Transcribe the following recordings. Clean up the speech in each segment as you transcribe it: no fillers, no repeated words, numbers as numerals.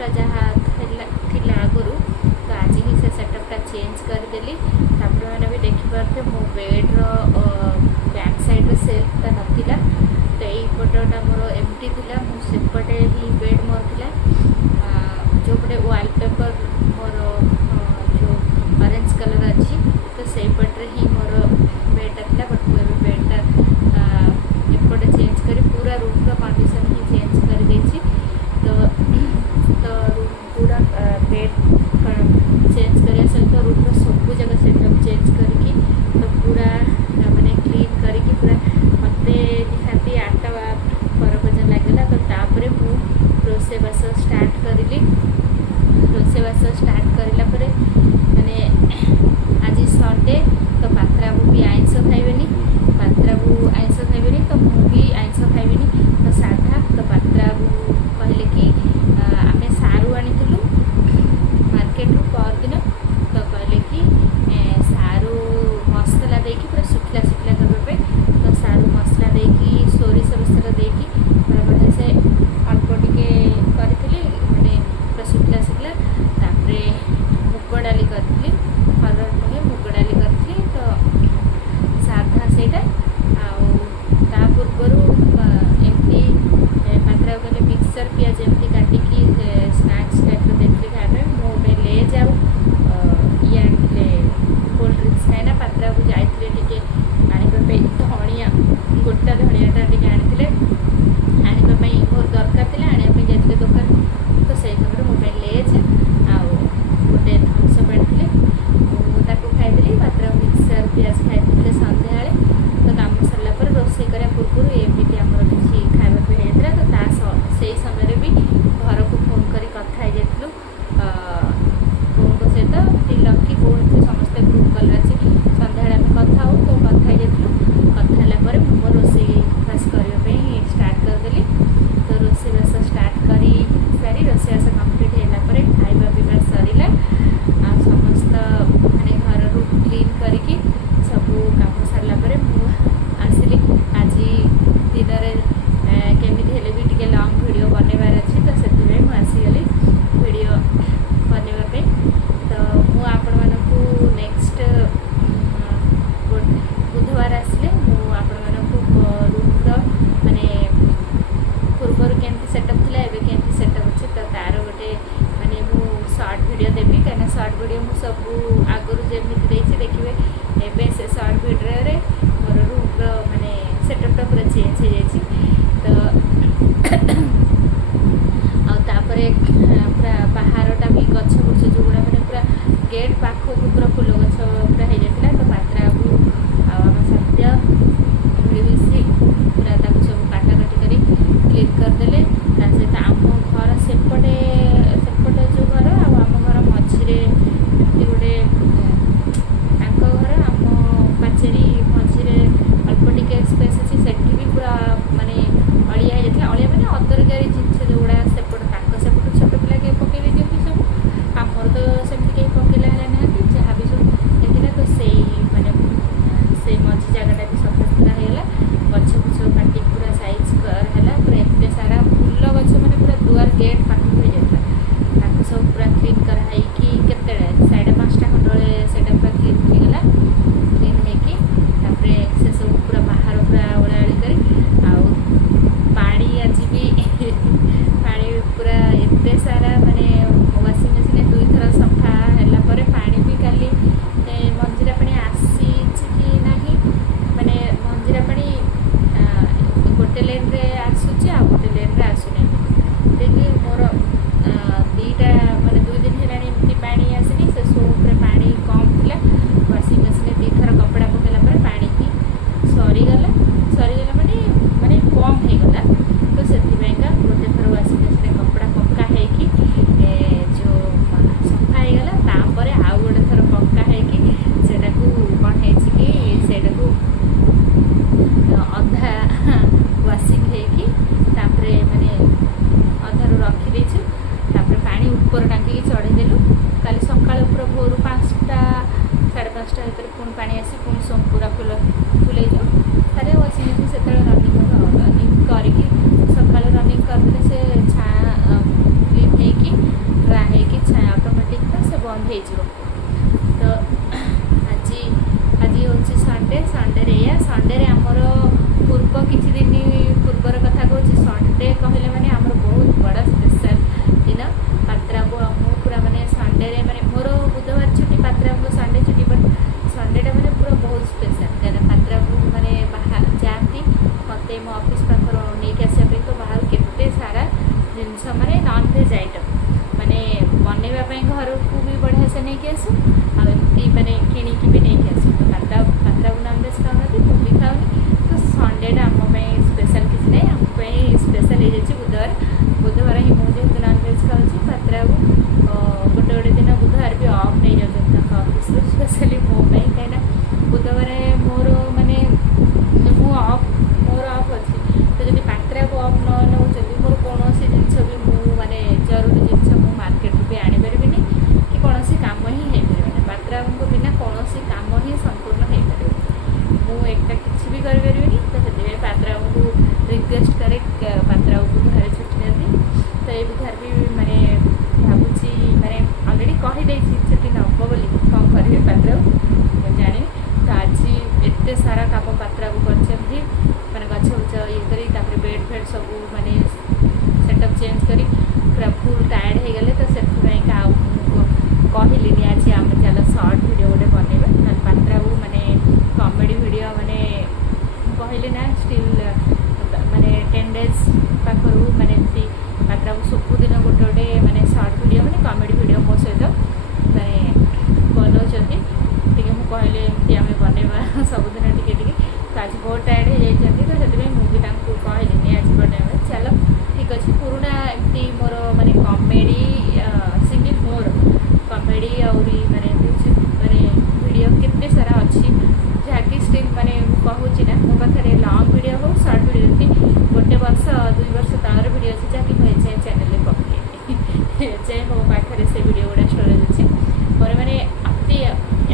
सेटअपटा जहाँ थिला आगुरी तो आज ही से सेटअपटा चेंज करदेली। मैंने भी देखिपारे मो बेड्र बैक साइड सेल्फटा नाला तो यही पटटा मोर एमटी था मुझे ही बेड मोर था जो पटे वालपेपर मोर जो ऑरेंज कलर अच्छी तो से पटे ही मोर बेडटा था बट मुझे बेडटा एपटे चेंज कर पूरा रूम रो कंडीशन ही चेंज कर देछि। तो पूरा बेड चेंज करने सहित रूम रो सब जगह सेटअप चेंज करके तो पूरा मैंने क्लीन करके पूरा मत निहाती 8 बजे लगला। तो तापर मु रोसेबास स्टार्ट करली। रोसेबास स्टार्ट करला परे माने आज संडे तो पात्राबू भी आइंस खाइबेनी, पात्राबू आइंस खाइबेनी तो मु भी आइंस खाइबेनी तो साधा। तो पात्राबू कहले कि आमे सारू आनिथिलु मार्केट रू पर दिन तो कहले कि सारू मसला देकी पूरा सुखला सुखला करबे पे तो सारू मसला देकी सोरिष मसला देकी पूरा बढ़िया से अल्प टिके करथिली माने पूरा सुखला सुखला। तापरे मुग डाली करथिली, हरड़ नुहे मुग डाली करथिली तो साधा सेटा ता पूर्वरु एमती पात्रा गले मिक्सचर पियाज एमती काटिकी स्नैक्स टाइप देखली खाए मो ले जाऊ ये कोल्ड ड्रिंक्स खाएना पात्रा को जाइए टे आने धनिया गोटा धनियाटा टे आनी आने मोर दरकार थी आने जाते दुकान तो से हिसाब से मोबाइल ले जा गोटे थम्सअप आनी खाईदेली। पात्रा मिक्सचर पियाज खाई सन्ध्या तो कम सरला रोषे करा पूर्व एमती आमर किसी खावा होता तो से समय भी घर को फोन कर कथा जाइलु बोन को सहित तिलक कि बोन समस्ते ग्रुप कल अच्छी सन्ध्या आम कथा हो तो कथा जाइलु। कथा मो रोषे बास करने स्टार्ट करदेली। तो रोषे बास स्टार्ट कर सारी रोषे बास कम्प्लीट होगापर खाଇବା पीवा सरला समस्त माने घर रू क्लीन करके सब काम सारापर आसली। आज दिन केमी हेले भी टे लंग वीडियो बनवार अच्छी तो से आसीगली वीडियो बनवाई। तो मुझे नेक्स्ट बुधवार आसले रूम माने पूर्वर केमती सेटअप थिला एबे केमती सेटअप अच्छे तो तार गोटे माने मु शॉर्ट वीडियो देवी कहीं शॉर्ट वीडियो मु सब आगुरी जमी देखिए एबे से शॉर्ट वीडियो रे मोर रूम माने सेटअपटा पूरा चेंज हो जाए। तो आतापर पूरा बाहरटा भी गछ बुछ जो गुड़ा मैंने पूरा गेट पाख को पूरा फुल गछ पूरा हो जाता तो पात्रा को आम सत्य मिलमिशी पूरा सब काटाकाटी कर क्लीन करदे। सहित आम घर सेपटे सेपटे जो घर आम घर मझे गोटे घर आम पाचेरी नॉनवेज आइटम माने बनैवा घर को भी बढ़िया से नहीं आसू आमती मैंने किणिकी भी नहीं आसू तो पात्रा को नॉनवेज खाऊना मु भी खाऊनी तो संडेटा आम स्पेशल किसी ना आम स्पेशल हो जाए बुधवार ही मुझे नॉनवेज खाऊँ पात्रा को गोटे गोटे दिन बुधवार भी ऑफ नहीं जाते ऑफिस स्पेशली मो कहीं बुधवार मोर माने मोर ऑफ अच्छी तो जब पात्रा को ऑफ न नौ मोर कौन जिनस भी मुझे जरूरी जिनस मुझे मार्केट भी आनीपारि कि कौन काम ही हो पारे पात्रा को बिना कौन काम ही संपूर्ण हो पारे मुझे किसी भी करें तो से पात्रा को रिक्वेस्ट करे पात्रा को बुधवार छुट्टी दिखती तो ये बुधवार भी माने भावुची माने अलरेडी कहीदे छुट्टी नब बोली कौन करेंगे पात्रा को जानी तो आज एत सारा काम पात्रा को करते मैंने गछ गुछ ये कर बेड फेड सब माने सेटअप चेंज करी पूरा फुल टायर्ड हो गले तो से कहली आज आम चल सर्ट वीडियो गोटे बनइबा ना पात्रा को माने कॉमेडी वीडियो माने कहली ना स्टिल माने 10 डेज पाखर माने पात्रा को सबुदिन गोटे गोटे माने सर्ट वीडियो माने कॉमेडी वीडियो मो सहित माने बनाऊँच कहले एमती आम बनइबा सबुदिन टिके तो आज बहुत टायर्ड हो जाती तो से मुझे कहली आज बनइबा चलो ठीक अच्छे पुराना एमती मोर माने कॉमेडी सिंगिंग मोर कॉमेडी और माने माने वीडियो कितने सारा अच्छी जहाँकि स्टिल माने कहूँ ना मो पाखे लॉन्ग वीडियो हो सर्ट वीडियो गोटे वर्ष 2 वर्ष तलर वीडियो अच्छे जहाँकि मुझे चैनल में पकड़े मो पाखे से वीडियो गुड़ा स्टोरेज अच्छे मोर मैंने अति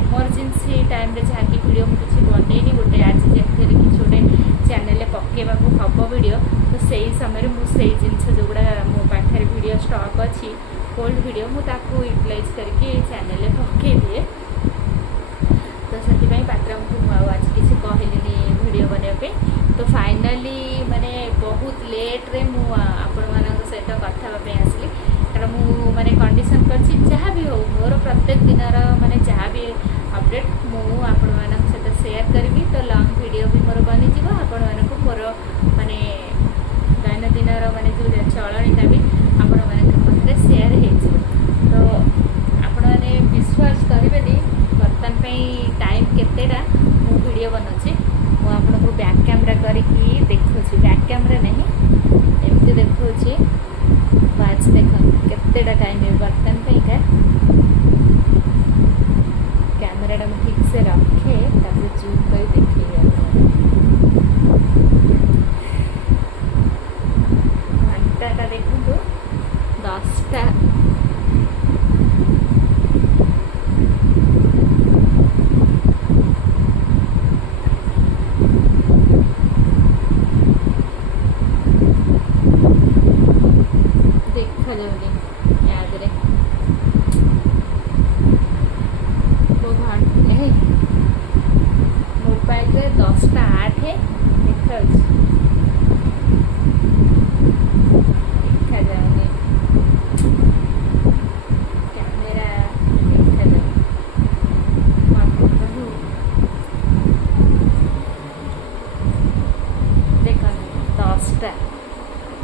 एमरजेंसी टाइम जहाँकि वीडियो मुझे बनईनी गोटे आज जैसे कि गोटे चैनल पकेवा हम वीडियो तो से समय मुझे जिनस जोगुड़ा मो पाखे वीडियो स्टॉक अच्छी ओल्ड वीडियो मुझे यूटिलाइज करके चैनल पकई दिए तो से पात्रा को आज किसी कहली वीडियो बनवाई तो फाइनाली माने बहुत लेट रे मु आपण मानक सहित कथापी आसली कारण मु माने कंडीशन करछि जहाँ भी हो मोर प्रत्येक दिन माने जहाँ भी अपडेट मु आपण मानक सहित शेयर करी तो लॉन्ग वीडियो भी मोर बनी जीव आपण मानक मोर माने दैनंदिन माने जो चलणीटा भी आपण मानक पाखे शेयर हो तो आपण माने विश्वास करेंगे बर्तमान टाइम केतेटा मु वीडियो बनाऊँगी मुझे आपको बैक कैमरा करके देखुची बैक कैमरा नहीं एमती देखुची आज देख केतेटा टाइम है बर्तमान का कैमराटा मुझे ठीक से रखे ताकि जूम कर देखिए घंटाटा देखो 10टा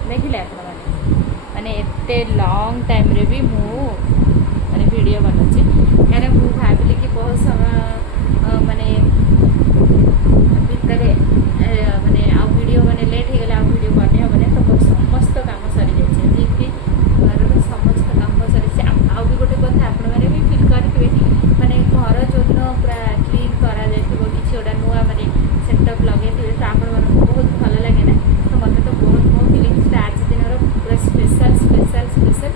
देखिले माने एते लॉन्ग टाइम रे भी मु माने वीडियो बनाऊँगी कहीं मुझे भाविली कि बहुत समय माने भितर माने आ वीडियो माने लेट हो गला आ वीडियो बने हेबने तो समस्त काम सरी जाए घर समस्त काम सरी आ भी गोटे कथा आपण मैंने भी फिल करेंगे माने घर जो दिन पूरा क्लीन करा किसी गोटा नुआ माने सेटअप लगे तो आपण मन बहुत भल लगे ना तो मत तो बहुत मो फिलिंग्स आज दिन पूरा स्पेशल स्पेशल स्पेशल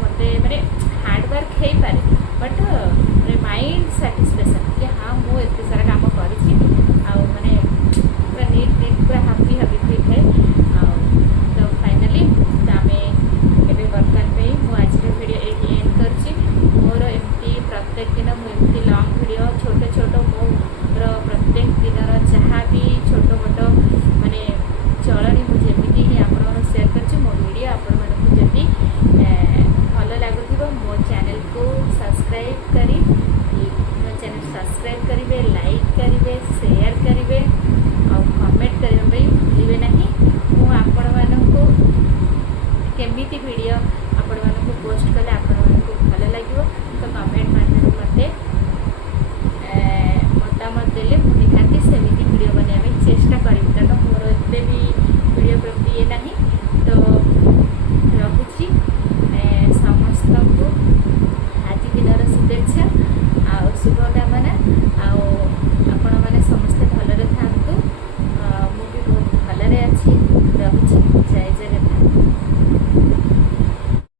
मत माने हार्डवर्क हो पारे बट माने माइंड साटिस्फैक्शन कि हाँ मुझे एत सारा काम करी माने पूरा नीट नीट पूरा हापी हापी फील है तो फाइनाली आम ए बर्तमान मुझे आज वीडियो ये एंड कर मोर एमती प्रत्येक दिन मुझे लॉन्ग वीडियो छोटे छोट मोर प्रत्येक दिन जहाँ भी छोट मोट माने चलनी मुझे ही आपण शेयर कर मो वीडियो आपण मानक जदि भल लगुव मो चैनल को सब्सक्राइब करी मो चैनल सब्सक्राइब करेंगे लाइक करेंगे शेयर करेंगे और कमेंट करने भूलिए ना मुझे आपण मानक केमिति वीडियो आपण ପୋଷ୍ଟ କଲେ ଆପଣ